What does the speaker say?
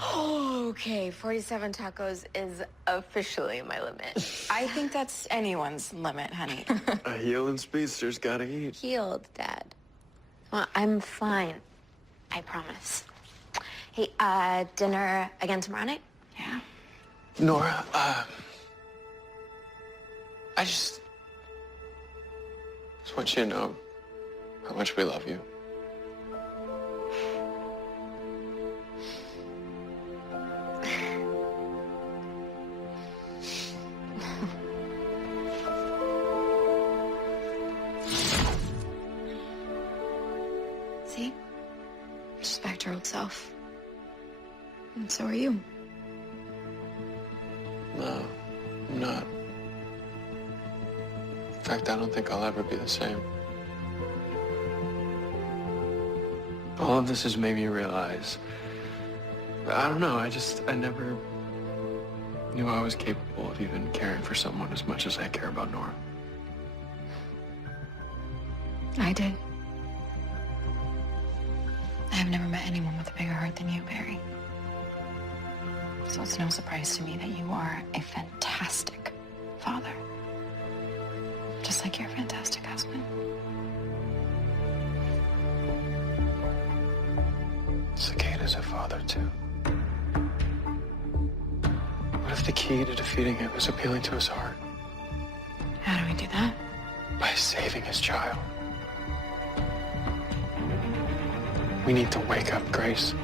Okay, 47 tacos is officially my limit. I think that's anyone's limit, honey. A healing speedster's gotta eat. Healed, Dad. Well, I'm fine. I promise. Hey, dinner again tomorrow night? Yeah. Nora, I just want you to know how much we love you. See? She's back to her old self. And so are you. No, I'm not. In fact, I don't think I'll ever be the same. All of this has made me realize, I don't know, I never knew I was capable of even caring for someone as much as I care about Nora. I did. I have never met anyone with a bigger heart than you, Barry. So it's no surprise to me that you are a fantastic father. Just like you're a fantastic husband. Cicada's a father, too. What if the key to defeating him is appealing to his heart? How do we do that? By saving his child. We need to wake up Grace.